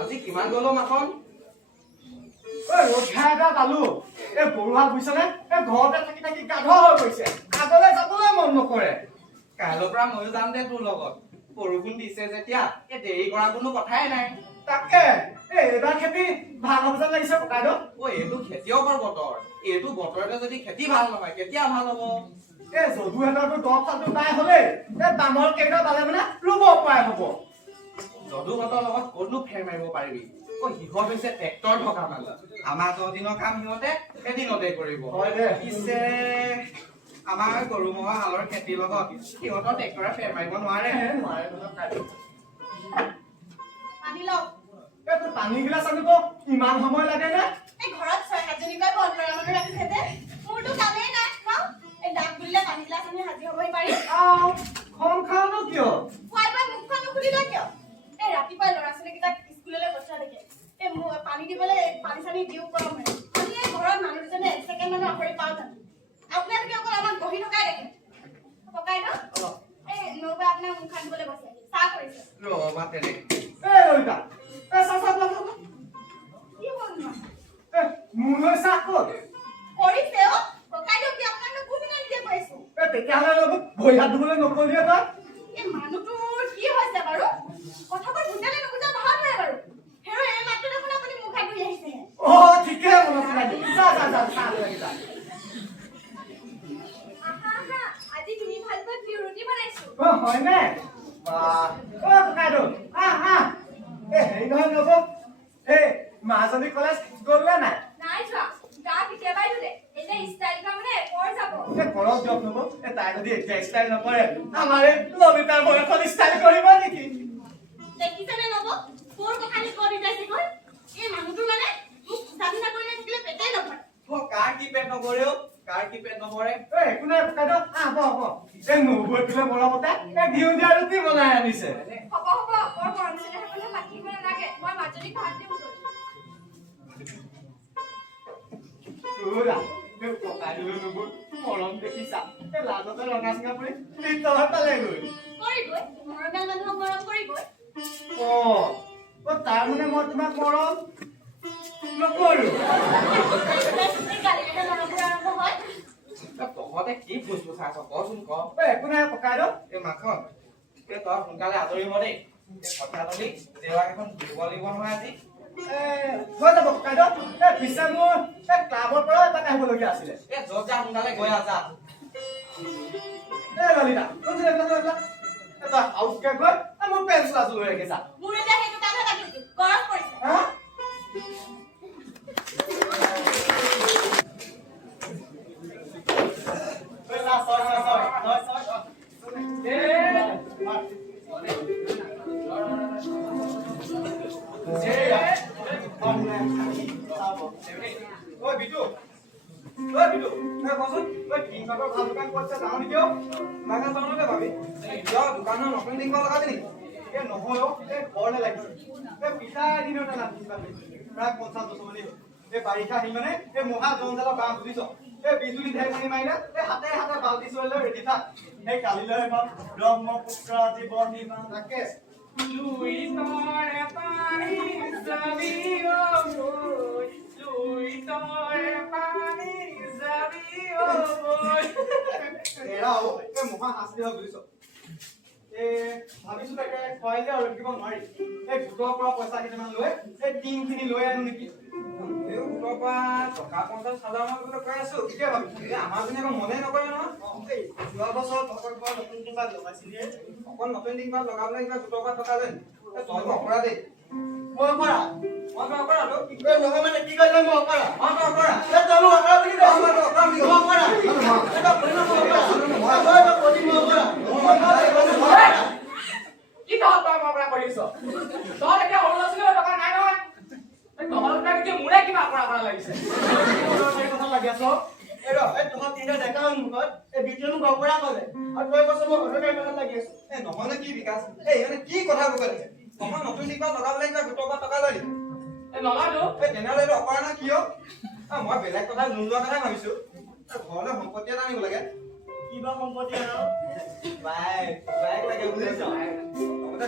আজি কিমান গলো মাখন ৰক্ষা এটা পালো এই বৰুৱা বুইছনে এই ঘৰতে থাকি থাকি গাধ হৈ গৈছে আগলৈ যাবলৈ মন নকৰে কাইলৈৰ পৰা ময়ো যাম দে তোৰ লগত বৰষুণ দিছে যেতিয়া এই দেৰি কৰা কোনো কথাই নাই তাকে এইবাৰ খেতি ভাল হ'ব যেন লাগিছে ককাইদেউ এইটো খেতিয়কৰ বতৰ এইটো বতৰতে যদি খেতি ভাল নহয় কেতিয়া ভাল হ'ব এই যদুহেঁতৰটো দহ ফালটো নাই হ'লেই এই তামোল কেইটা পালে মানে ৰুব পৰাই হ'ব যদুহঁতৰ লগত ক'তনো ফেৰ মাৰিব পাৰিবি সিহঁত হৈছে ট্ৰেক্টৰ থকা মানুহ আমাৰ 10 দিনৰ কাম সিহঁতে এদিনতে কৰিব পিছে আমাৰ গৰু ম'হৰ হালৰ খেতিৰ লগত সিহঁতৰ ট্ৰেক্টৰে ফেৰ মাৰিব নোৱাৰে পানী গিলাচ আনিব ইমান সময় লাগে নে ঘৰত 6-7জনীকৈ বন্ধ ল'ৰা মানুহ ৰাখিছে যে মোৰতো কামেই নাই এই ডাক বুলিলে পানী গিলাচ আমি হাজিৰ হ'বই পাৰিম খং খাওঁনো কিয় পুৱাই পুৱাই মুখখন নুখুলিলে কিয় এই ৰাতিপুৱাই ল'ৰা ছোৱালীকেইটাক স্কুললৈ পঠিয়াই থাকে এই পানী দিবলৈ পানী চানী দিওঁ কম হয় আমি এই ঘৰত মানুহ দুজনে 1 ছেকেণ্ড মানৰ আখৰি পাওঁ জানো আপোনালোকে অকল আমাক বহি থকাই দেখে ককাই ন এই নৌবা আপোনাৰ মুখখন দিবলৈ গৈছে চাহ কৰিছে ৰবা তেনে ৰবিতা কি হ'ল মোৰ হৈ চাহ ক'ত কৰিছে ককাই দিয়ক কি আপোনাক কোনদিনা নিজে কৈছো তেতিয়াহ'লে ভৰি হাত ধুবলৈ নকৰিয়ে তই এই মানুহটোৰ কি হৈছে বাৰু কথাবোৰ বুজালে নুবুজা ভাল হয় বাৰু হেৰ এই মাত্ৰ দেখোন আপুনি মুখ হাত ধুই আহিছে ঠিকে মনত পেলাই যা চাহ লৈ যা আজি তুমি ভাল পোৱা কি ৰুটি বনাইছো হয়নে ককাইদেউ হেৰি নহয় নব মাজনী কলেজ গ'লে নাই যোৱা গা কেতিয়াবাই ধুলে এতিয়া ষ্টাইল মানে পৰ যাব কৰক দিয়ক নব তাই যদি এতিয়া ষ্টাইল নকৰে আমাৰ ললিতাৰ বয়সত ষ্টাইল কৰিব নেকি দেখিছেনে নব তোৰ কথা নি কৰি যাইছে গৈ এই মানুহটো মানে মোক জানি নকৰিলে থাকিলে পেটেই নভৰে কাৰ কি পেট নভৰে কাৰ কি পেট নভৰে একো নাই ককাইদেউ হ'ব এই নবৈ কিলো মৰমতে ঘিউ দিয়া ৰুটি বনাই আনিছে হ'ব বৰ মৰম চেনেহলৈ মাতিব নালাগে মই মাজনীক ভাত দিম ককাইদেউ নবৈ মৰম দেখিছা লাজতে ৰঙা চিঙা পৰি তলত পালেগৈ কৰিবই মৰমীয়াল মানুহক মৰম কৰিবই তাৰ মানে মই তোমাক মৰম নকৰো তহঁতে কি ফুচফুচাই আছ কচোন ক একো নাই ককাইদেউ এই মাখন তই সোনকালে আজৰি হ দেই কথা নদী দেৱাক এখন দিব লাগিব নহয় আজি হৈ যাব ককাইদেউ পিছে মোৰ ক্লাবৰ পৰা এটা আহিবলগীয়া আছিলে য'ত যা সোনকালে গৈ আছা ললিতা কোন এটা আউটকে গৈ মই পেন্সিল আছো লৈ গেছা মোৰ এতিয়া সেইটো কামে লাগি গৰম পৰিছে হা পেলা সয় ঐ বিটু কচোন ঐ টিংপাতৰ ভাল দোকান কৰিছে যাওঁ নেকি বাগান চাবলৈ ভাবি দোকানৰ নতুন টিংপাত লগাবি নেকি নহয় ঘৰলে লাগিছে পিঠা এদিনতে লাগিছে প্ৰায় 50 বছৰ মানে বাৰিষা আহি মানে মহা জঞ্জালৰ কাম বুজিছ বিজুলী ঢেৰেকনি মাৰিলে হাতে হাতে বাল্টি চলিলে ৰেডি থাক কালিলৈ পাম ব্ৰহ্মপুত্ৰ জীৱন নিৰ্মাণ তাকে মহা শাস্তি হয় বুজিছ ভাবিছো তাকে খুৱাইলে আৰু ৰখিব নোৱাৰি গোটৰ পৰা পইচা কেইটামান লৈ টিংখিনি লৈ আনো নেকি গোটৰ পৰা টকা 50,000 মান বুলি কৈ আছো ঠিকে ভাবিছো আমাৰ পিনে আকৌ মনে নকৰে নহয় যোৱা বছৰ টকাৰ পৰা নতুন টিংপাত লগাইছিলি অকল নতুন টিংপাত লগাবলৈ কিবা গোটৰ পৰা টকা লৈ তই অপৰা দেই মই অপৰা অপৰাটো নহয় মানে কি কৰিলে মই অপৰা অপৰা তই মোক অপৰা বুলি কৈছ মই অপৰা কি তহঁত তই অপৰা কৰিছ তহঁত এতিয়া সৰু ল'ৰা ছোৱালী টকা নাই নহয় তহঁত এতিয়া মোৰে কিবা অপৰা লাগিছে কথা লাগি আছ তোমাৰ তিনিটা দেখা মুখত বিটিয়নো অপৰা ক'লে আৰু তই কৈছ মই ঘৰতে কথা লাগি আছো নহলে কি বিকাশ মানে কি কথা কৈ আছে অকল নতুন টিংপাত লগাবলৈ কিবা গোটৰ পৰা টকা লৈ নলয়তো তেনেহ'লে অপৰা না কিয় মই বেলেগ কথা নোলোৱা কথাই ভাবিছো ঘৰলৈ সম্পত্তি এটা আনিব লাগে কিবা সম্পত্তি আৰু বাইক লাগে বুজিছ লগতে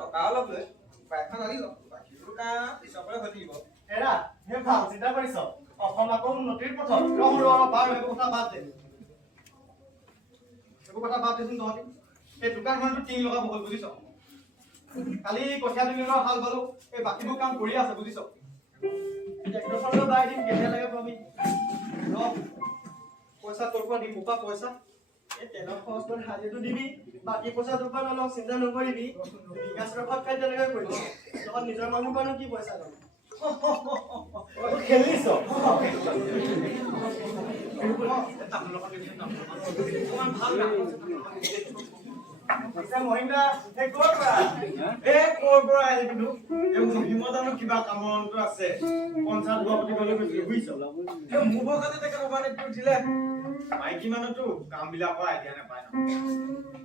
টকা অলপ লৈ বাইকখন আনি লওঁ বাকীবোৰ কাম পিছৰ পৰা হৈ থাকিব এৰা সেই ভাল চিন্তা কৰিছ অসম আকৌ উন্নতিৰ পথত বাৰু এইবোৰ কথা বাদ দে এইবোৰ কথা বাদ দেচোন তহঁতি এই দোকানখনতো টিং লগাব হ'ল বুজিছ কালি কঠীয়া তুলিবলৈ হাল বালো বাকীবোৰ কাম কৰি আছে বুজিছ ট্ৰেক্টৰখনলৈ বাই দিম কেতিয়া লাগে পাবি পইচা তোৰ পৰা দিম মোপা পইচা তেলৰ খৰচ কৰি হাজিৰটো দিবি বাকী পইচা তোৰ পৰা নলওঁ চিন্তা নকৰিবি বিকাশ ৰখাত খাই তেনেকৈ কৰিবি তহঁত নিজৰ মানুহ পৰা কি পইচা ল'ম খেলিছ মহিলা ক'ৰ পৰা আহিলে কিন্তু মহিমদানো কিবা কামত আছে পঞ্চায়ত সভাপতি গলে গৈছিলো বুজিছ মোৰ কাৰণে তেখেতৰ মানে দিলে মাইকী মানুহতো কাম বিলাকৰ আইডিয়া নাপায়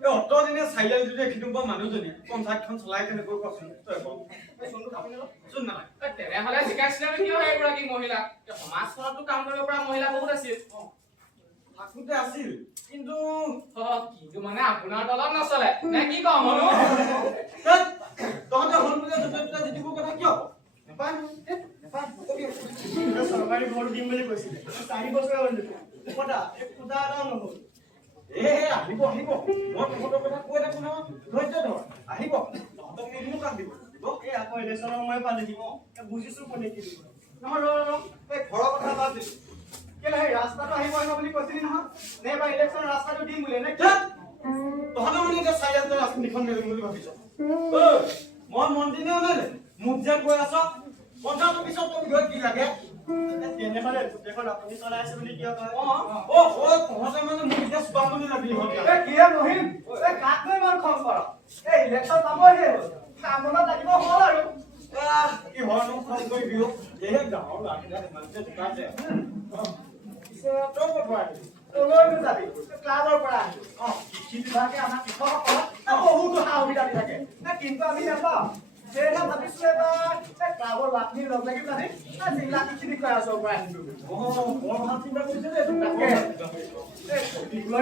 ন অত দিনে চাৰিআলি যদি এখিনিব মানুহজনী পঞ্চায়তখন চলাই কেনেকৈ কচোন তই কম চোন নালাগে তেনেহ'লে শিকাইছিলে কিয় সেইগৰাকী মহিলাক সমাজখনতো কাম কৰিব পৰা মহিলা বহুত আছিল থাকোতে আছিল কিন্তু মানে আপোনাৰ দলত নচলে নে কি কম তহঁতে হ'ল বুলি জিতিব কথা কিয় নাপায় চৰকাৰী ভোট দিম বুলি কৈছিলে 4 বছৰ হ'ল কথা খুদা এটাও নহ'ল আহিব মই তহঁতৰ কথা কৈ থাকো নহয় ধৈৰ্য ধৰ আহিব তহঁতক নিদিনো কাম দিব আকৌ ইলেকশ্যনৰ সময় পালে দিব বুজিছো কোনে কি দিব নহয় ঘৰৰ কথা বাদ দিছো কেলে সেই ৰাস্তাটো আহিব বুলি কৈছিলি নহয় নে বা ইলেকশ্যনৰ ৰাস্তাটো দিম বুলি নে তহঁতে মানে এতিয়া চাৰিআলিতে ৰাজনীতিখন মেলিম বুলি ভাবিছ মই মন্ত্ৰী নে ওলালে মোক যে কৈ আছ পঞ্চায়তৰ পিছত তোক কি লাগে তেনেহ'লে গোটেইখন আপুনি চলাই আছে বুলি কিয় কয় তহঁতে মানে মোক এতিয়া চোৱা বুলি লাগিলি হ'ল কিয় মহিম কাক লৈ ইমান খং কৰ ইলেকশ্যন পাবহে কামত লাগিব হ'ল আৰু কি হয়নো খং কৰিবি গাঁৱৰ ল'ৰাকেইটা ইমান যে ঢুকাইছে তলৈনো যাবি ক্লাবৰ পৰা কৃষি বিভাগে আমাৰ কৃষকসকলক বহুতো সা সুবিধা দি থাকে কিন্তু আমি নাপাওঁ সেয়েহে ভাবিছো এবাৰ ক্লাবৰ বাতমি লগ লাগি জানি জিলা কৃষি বিষয়াৰ পৰা আহিলো বৰ ভাল চিন্তা কৰিছে দেই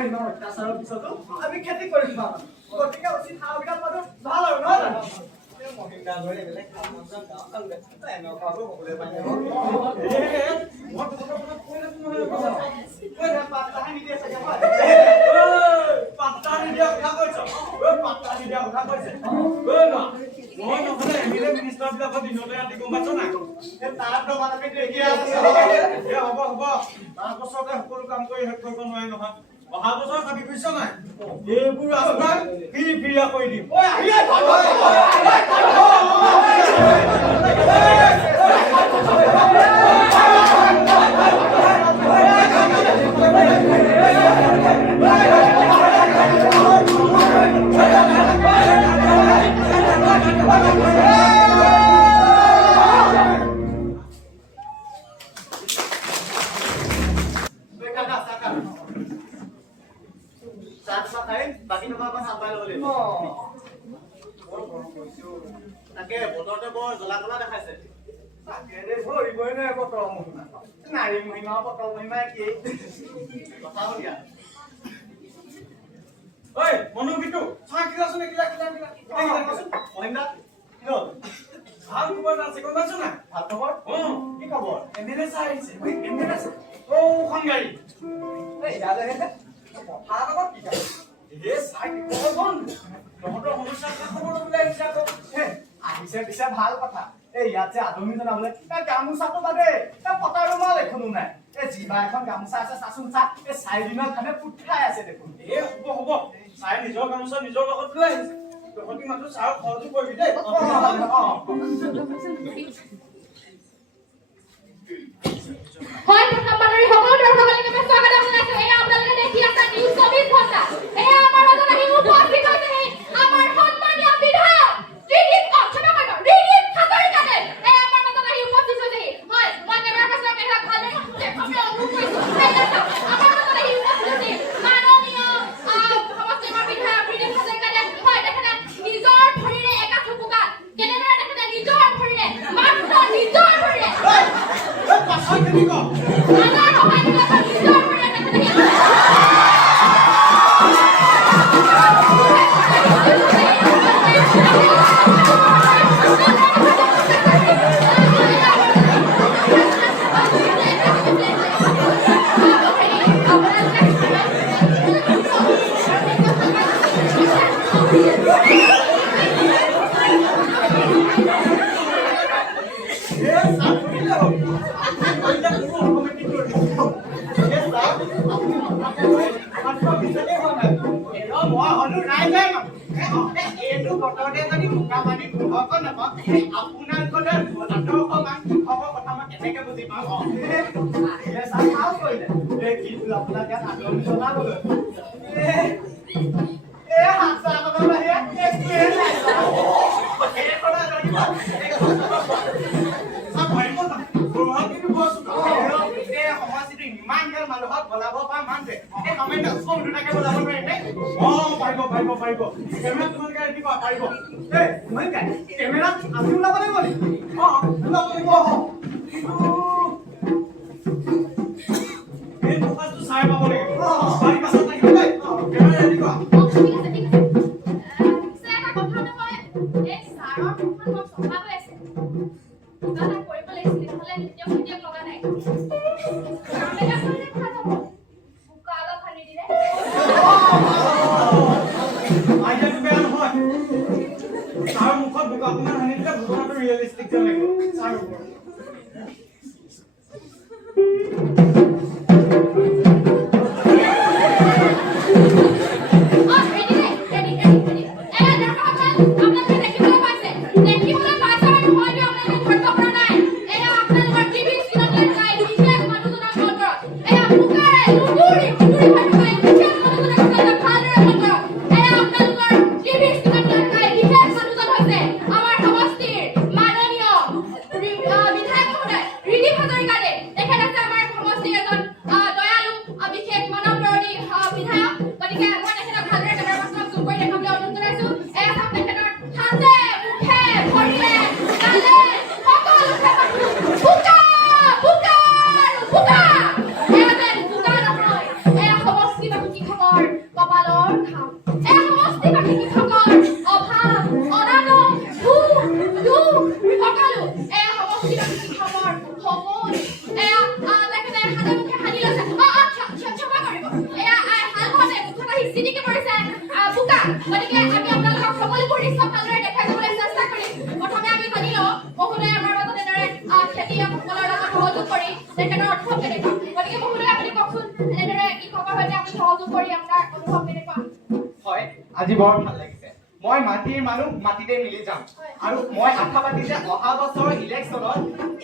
ইমান অত্যাচাৰৰ পিছতো আমি খেতি কৰিম গতিকে উচিত সা সুবিধা পোৱাটো ভাল আৰু নহয় জানো মহিলা ধৰি বেলেগ কাম এনেকুৱাবোৰ হ'বলৈ পাই পাত্তাহে নিদিয়ে চাগে হয় পাত্তা নিদিয়া কথা কৈছ পাত্তা নিদিয়া কথা কৈছে মই নহ'লে এমএলএ মিনিষ্টাৰ বিলাকৰ দিনতে ৰাতি গম পাইছ নাই তাৰ প্ৰমাণ আমি দেখি আছো হ'ব তাৰ পাছতে সকলো কাম কৰি শেষ কৰিব নোৱাৰি নহয় অহা বছৰ চাবি বুজিছ নাই এইবোৰ ৰাস্তা ফিৰিয়া কৰি দিম তাকে বতৰতে বৰ জ্বলা কলা দেখাইছে ধৰিবই নোৱাৰে বতৰ মহিমা নাৰী মহিমা বতৰ মহিমা কি কথাও দিয়া ঐ মনু বিটু চাহ কিলাচোন মহিন্দা ভাল খবৰ এটা আছে গম পাইছ না ভাল খবৰ কি খবৰ এমএলএ ছাৰ আহিছে এমএলএ ছাৰ খন গাড়ী ইয়ালৈ আহিছে কথা আকৌ কি চাই খবৰ বন্ধ তহঁতৰ সমস্যা খবৰ ল'বলৈ আহিছে আকৌ আহিছে পিছে ভাল কথা এই ইয়াত যে আদৰণি জনাবলৈ গামোচাটো বাদে পতা ৰুমাল এখনো নাই এই জিভা এখন গামোচা আছে চাচোন চা এই 4 দিনৰ কাৰণে পুট খাই আছে দেখোন হ'ব চাই নিজৰ গামোচা নিজৰ লগত লৈ আহিছে তহঁতি মাত্ৰ চাৰ খৰচো কৰিবি দেই হয় প্ৰথম বাতৰি সকলো দৰ্শকলৈকে মই স্বাগতম জনাইছো এয়া আপোনালোকে দেখি আছে নিউজ 24 ঘণ্টা এয়া আমাৰ মাজত আহি উপস্থিত হৈছে আমাৰ সন্মানীয় বিধায়ক ত্ৰিদীপ হাজৰিকাদেৱ এয়া আমাৰ মাজত আহি উপস্থিত হৈছে হয় মই কেমেৰা পাৰ্চন এয়া ভালদৰে দেখুৱাবলৈ অনুৰোধ কৰিছো আমাৰ মাজত আহি উপস্থিত হৈছে মাননীয় সমষ্টিৰ বিধায়ক ত্ৰিদীপ হাজৰিকাদেৱ হয় তেখেতে নিজৰ ভৰিৰে একা থুপুকা কেনেদৰে তেখেতে নিজৰ ভৰিৰে মাত্ৰ নিজৰ ভৰিৰে সৈতে আমি সহযোগ কৰি আপোনাৰ অনুভৱ কেনেকুৱা হয় আজি বৰ ভাল লাগিছে মই মাটিৰ মানুহ মাটিতে মিলি যাম আৰু মই আশাবাদী যে অহা বছৰৰ ইলেকশ্যনত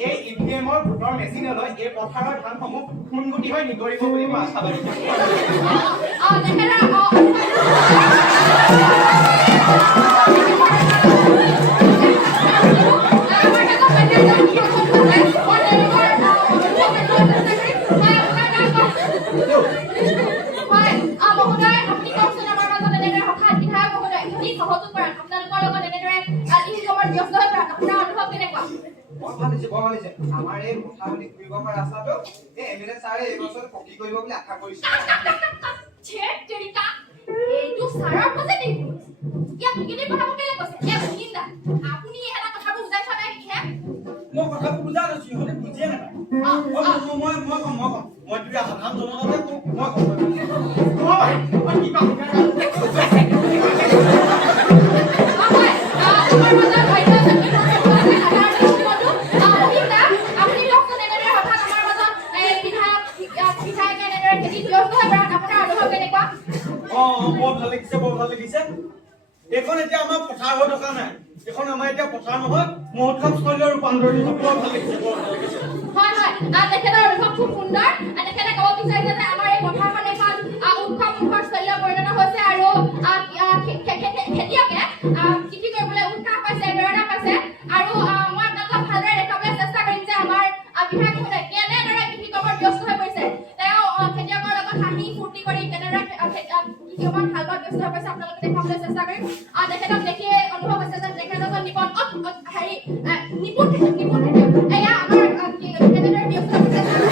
এই ইভিএমৰ ভোটৰ মেচিনলৈ এই পথাৰৰ ধানসমূহ সোণগুটি হৈ নিগৰিব বুলি মই আশাবাদী আমাৰ এই মোটামুটি ফুৰিব পৰা ৰাস্তাটো এই এমএলএ ছাৰে এই বছৰ পকী কৰিব বুলি আশা কৰিছে এইটো ছাৰৰ পজিটিভ ইয়াত নিগেটিভ কথা কেলে কৈছে এ বুজিন্দা আপুনি এটা কথাটো বুজাই চাবে নেকি হে মই কথাটো বুজা লৈছো ইহঁতে বুজিয়ে নাপায় মই তুমি সাধাৰণ জনতাতে বৰ ভাল লাগিছে এখন এতিয়া আমাৰ পথাৰ হৈ থকা নাই এখন আমাৰ এতিয়া পথাৰ নহয় মহোৎসৱ স্থলীলৈ ৰূপান্তৰিত বৰ ভাল লাগিছে হয় তেখেতৰ অনুভৱ খুব সুন্দৰ তেখেতে ক'ব বিচাৰিছে যে আমাৰ এই পথাৰখন এখন উৎসৱ মুখৰ স্থলীলৈ পৰিণত হৈছে আৰু খেতিয়কে কৃষি কৰিবলৈ উৎসাহ পাইছে প্ৰেৰণা পাইছে আৰু মই আপোনালোকক ভালদৰে দেখাবলৈ চেষ্টা কৰিম যে আমাৰ বিধায়ক মহোদয় কেনেদৰে কৃষি কৰ্মত ব্যস্ত হৈ পৰিছে তেওঁ খেতিয়কৰ লগত হাঁহি ফূৰ্তি কৰি কেনেদৰে কৃষিকৰ্মত ভাল পোৱাত ব্যস্ত হৈ পৰিছে আপোনালোকে দেখাবলৈ চেষ্টা কৰিম তেখেতক দেখিয়ে অনুভৱ হৈছে যে তেখেত এজন নিপুণ এয়া আমাৰ কেনেদৰে ব্যস্ত হৈছে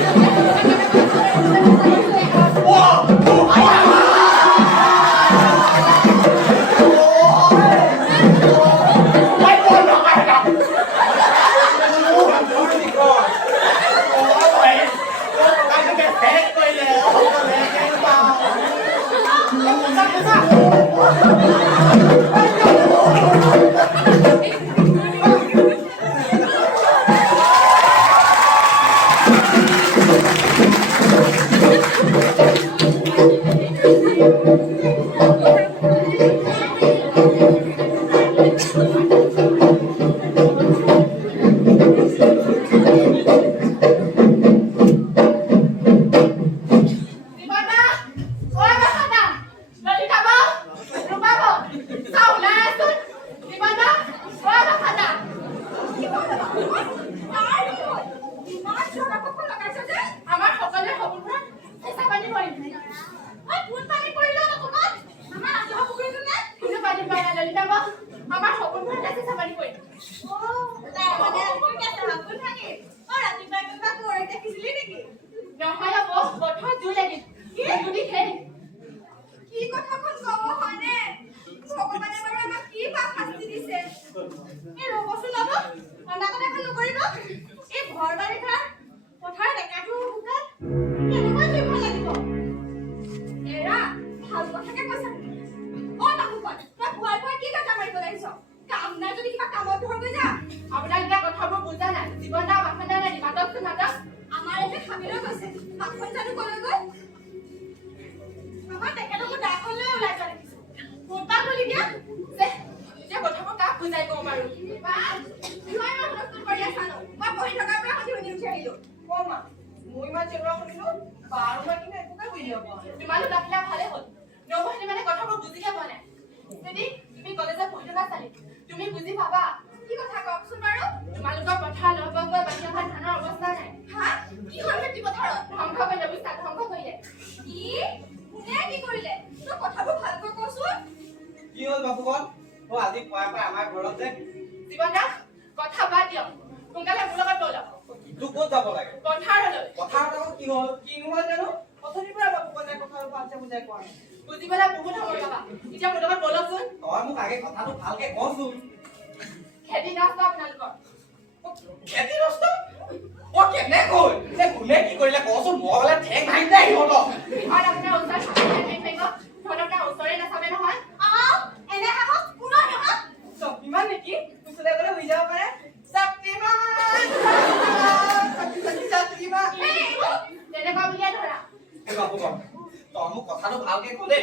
কথাটো ভালকে ক'লে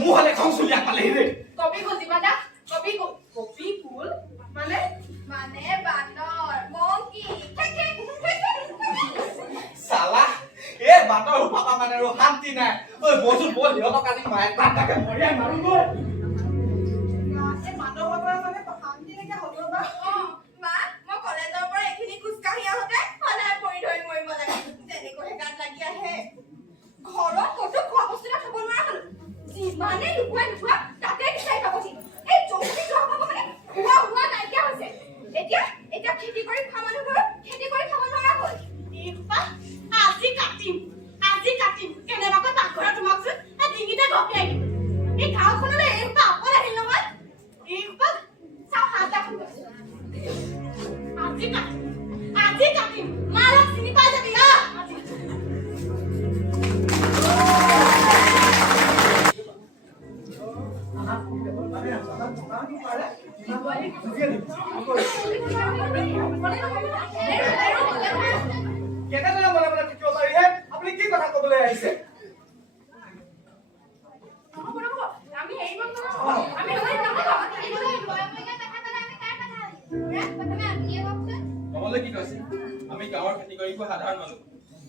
মোৰ হলে খং চলিয়া পালেহি ৰে কবি খুজিবা দা কবি কুল মানে বান্দৰ মংকি সালা বান্দৰ পাপা মানে আৰু শান্তি নাই ঐ বসু বল হিহঁতক আজি মায়ে তাকে মৰিয়াই মাৰো গৈ বান্দৰ মানে শান্তি নাইকিয়া হ'ব বা মা মই কলেজৰ পৰা এইখিনি খোজকাঢ়ি আহোঁতে সদায় পৰি ধৰি মৰিব লাগে তেনেকৈ গাত লাগি আহে ঘৰত ক'তো খোৱা বস্তু এটা খাব নোৱাৰা হ'ল যিমানে নোখোৱা তাতে বিচাৰি পাবহি এই চৌকি যোৱা মানে খোৱা নাইকিয়া হৈছে এতিয়া খেতি কৰি খোৱা মানুহবোৰক খেতি কৰি খাব নোৱাৰা হ'ল আজি কাটিম কেনেবাকৈ পাকঘৰত তোমাকচোন ডিঙিতে গপিয়াই দিম এই গাঁওখনলৈ এইসোপা আপদ আহিল নহয় এইসোপা চাওঁ হাত এখন গৈছো আজি কাটিম মালক চিনি পাই যাবি আপুনি কি কথা কবলৈ আহিছে কি কৈছে আমি গাঁৱৰ খেতি কৰি সাধাৰণ মানুহ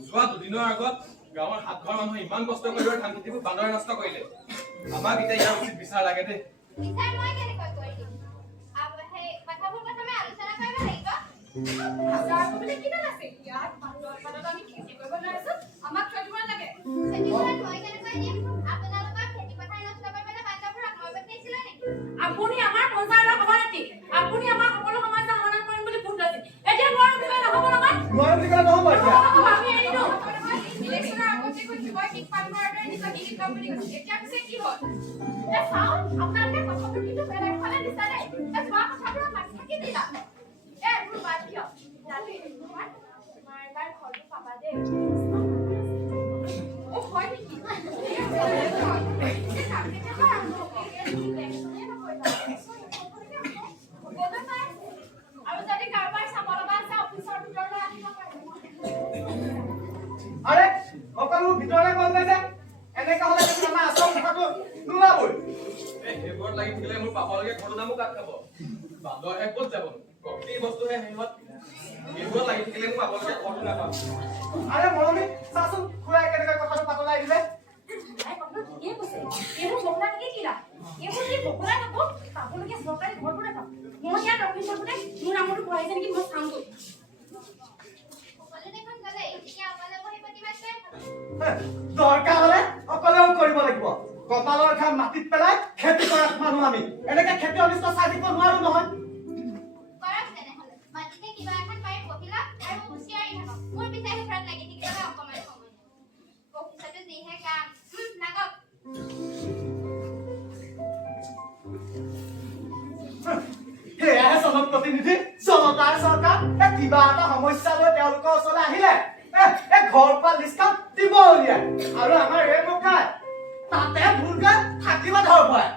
যোৱা দুদিনৰ আগত গাঁৱৰ 7 ঘৰ মানুহ ইমান কষ্ট কৰি ধান খেতিবোৰ বান্দৰে নষ্ট কৰিলে আমাক এতিয়া ইয়াৰ উচিত বিচাৰ লাগে দেই বিচাৰ মই কেনেকৈ কৰিম সেই কথাবোৰ প্ৰথমে আলোচনা কৰিব লাগিব হাজাৰ কবলৈ কি দাল আছে ইয়াত বান্দৰত আমি খেতি কৰিব নোৱাৰিছো আমাক খেতিব লাগে খেতি কৰা মই কেনেকৈ দিম আপোনালোকৰ খেতি পথাৰ নষ্ট কৰিবলৈ বান্দৰবোৰক মই পঠাইছিলে নেকি আপুনি আমাৰ পঞ্চায়তৰ সভানেত্ৰী আপুনি আমাৰ সকলো সমস্যা সমাধান কৰিম বুলি ভোট লৈছিল এতিয়া নোৱাৰো বুলি নহ'ব নহয় নোৱাৰো বুলি নহ'ব এতিয়া আমি এৰিলো ইলেকশ্যনৰ আগতে কৈছো মই ঠিক পাল কৰাৰ নিজৰ ডিগ্ৰী কাম বুলি কৈছো এতিয়া পিছে কি হ'ল চাও আপোনালোকে কথাবোৰ কিন্তু বেলেগ ফালে দিছে দেই যোৱা কথাবোৰ মাতি থাকি দিলা মোৰ বাদ দিয়ক জানি তোমাৰ এবাৰ ঘৰটো পাবা দেই হয় নেকি আৰু যদি কাৰোবাৰ চাব লগা আছে অফিচৰ ভিতৰলৈ আহিব পাৰে আৰে সকলো ভিতৰলৈ গ'ল যে এনেকে হ'লে দেখোন আমাৰ আচল কথাটো নোলাবই সেইবোৰত লাগি থাকিলে মোৰ পাপালৈকে ঘৰটো নামো কাট খাব বান্দৰহে ক'ত যাব প্ৰতি বস্তুহে সিহঁত এইবোৰত লাগি থাকিলে মোৰ পাপালৈকে ঘৰটো নাপাব আৰে মৰমী চাচোন খুৰাই কেনেকৈ কথাটো পাতলাই দিলে এইবোৰ বগলা কি কিলা এইবোৰ কি বগলা নকো পাবলৈকে চৰকাৰী ঘৰবোৰ নাপাব মই ইয়াত অফিচ থাকোঁতে মোৰ নামটো ভৰাইছে নেকি মই চাম গৈ সকলোৱে দেখোন গ'লে এতিয়া অকলে বহি প্ৰতিবাদ কৰি দৰকাৰ হ'লে অকলেও কৰিব লাগিব কপালৰ ঘাম মাটিত পেলাই খেতি কৰা মানুহ আমি এনেকে খেতি অনিষ্ট চাই দিব নোৱাৰো নহয় কৰক তেনেহ'লে মাটিতে কিবা এখন পাই বহি লওক আৰু হুঁচিয়াৰি থাকক মোৰ পিছে ঘৰত লাগি থাকিবলৈ অকণমান সময় অফিচতো যিহে কাম লাগক সেয়াহে জনপ্ৰতিনিধি জনতাৰ চৰকাৰ কিবা এটা সমস্যা লৈ তেওঁলোকৰ ওচৰলৈ আহিলে ঘৰ পৰা লিষ্টখন দিব উলিয়াই আৰু আমাৰ এই পকাই তাতে ভুলকে থাকিব ধৰ পায়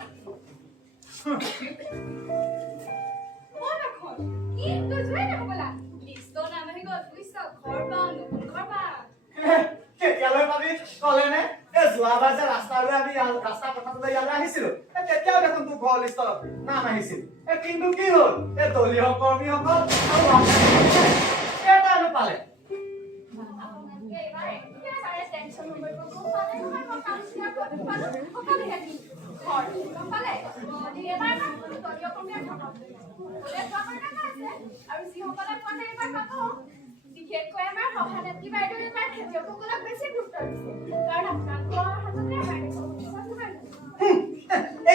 কেতিয়ালৈ পাবি কলেনে যোৱাবাৰ যে ৰাস্তালৈ আমি ৰাস্তা পথাৰলৈ ইয়ালৈ আহিছিলো তেতিয়াও দেখোন তোৰ ঘৰ লিষ্টত নাম আহিছিল কিন্তু কি হ'ল দলীয় কৰ্মীসকল কেইটানো পালে আৰু যিসকলে কোৱা এইবাৰ পাব বিশেষকৈ আমাৰ সভানেত্ৰী বাইদেউ এইবাৰ খেতিয়কসকলক বেছি গুৰুত্ব দিছে কাৰণ আপোনালোকৰ হাততে